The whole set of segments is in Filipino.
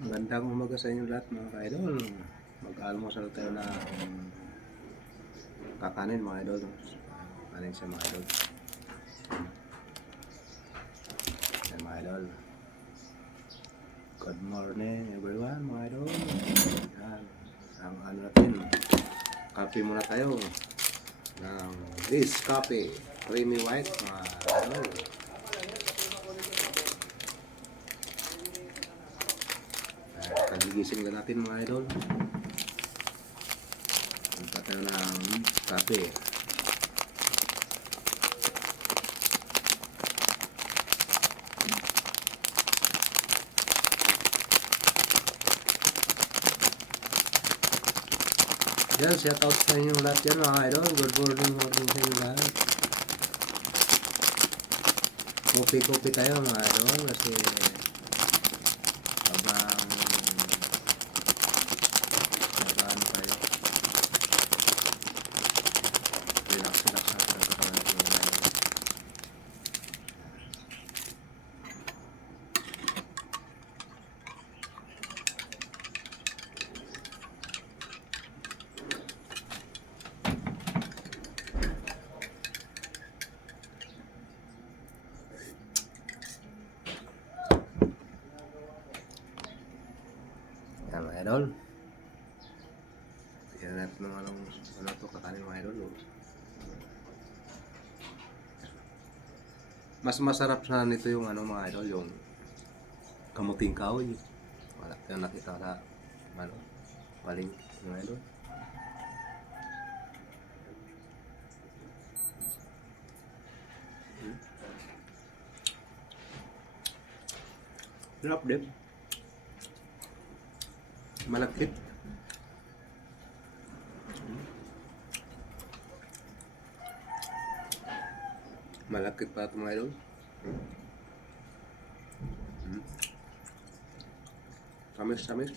Magandang umaga sa inyo lahat mga ka-idol. Mag-almusal tayo na kakanin mga idol. Kanin siya mga idol. Yan mga idol. Good morning everyone mga idol. Yan. Ang ano natin. Kape muna tayo. Ng this coffee. Creamy white mga idol. Kagigising lang natin mga idol. Punta tayo ng kape. Yan, shout out sa inyo lahat yan mga idol. Good morning sa inyo lahat. Kopi tayo mga idol kasi habang ano tayo, relax natin ang katawan natin mga idol. Yan mga idol. Tignan natin ng ano to kakanin mga idol. Mas masarap na nito yung ano mga idol, yung kamuting kahoy. Wala tayong nakita na ano, paling mga idol. Sarap din. Malakit. Malakit pa ito mga idol. Samis.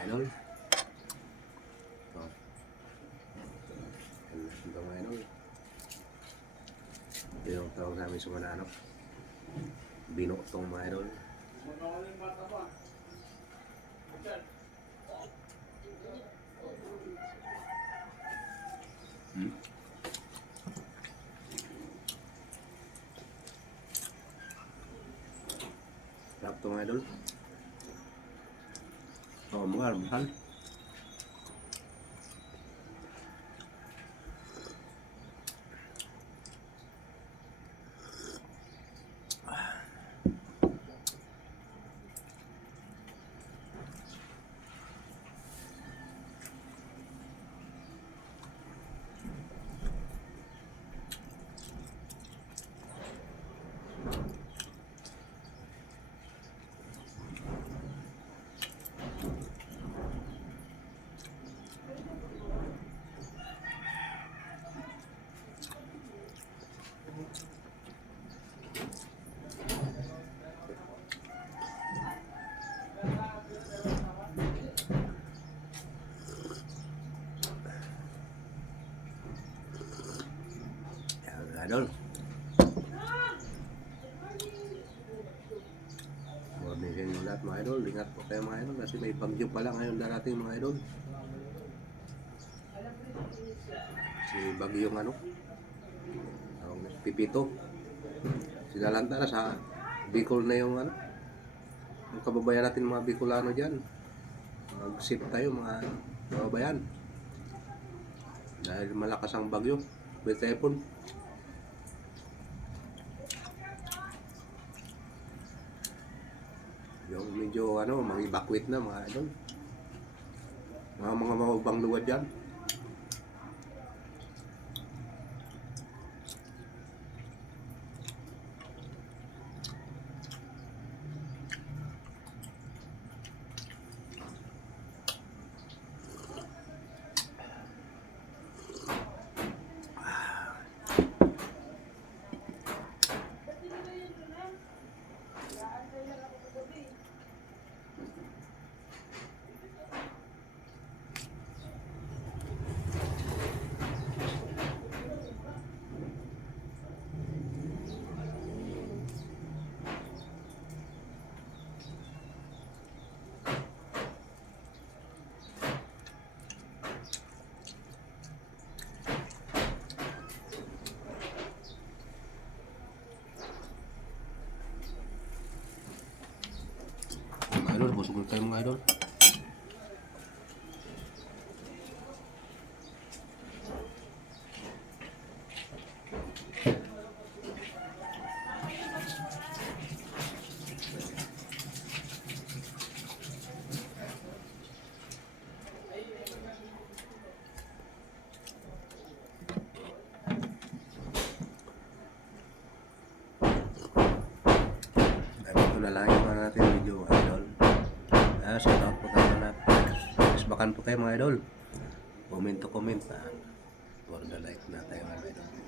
Idol. Ito mga idol. Ito yung tawag namin sa mga ano. Binotong mga idol. Sarap ito mga idol. Mga mahal. Idol. Morning sa inyo lahat mga idol. Ingat po kayo mga idol kasi may bagyo pala ngayon darating mga idol. Si bagyong ano? Pipito. Sinalanta na sa Bicol na yung ano. Yung kababayan natin mga Bicolano dyan. Mag-sip tayo mga kababayan. Dahil malakas ang bagyo. May typhoon. Yung medyo ano, mag-evacuate na mga idol. Mga mababang luwad dyan. busog na tayo mga idol. Ito na lang yung natin video mga idol. Shout out po tayo na. Isbakan po kayo mga idol. Comment to comment. For the like na tayo mga idol.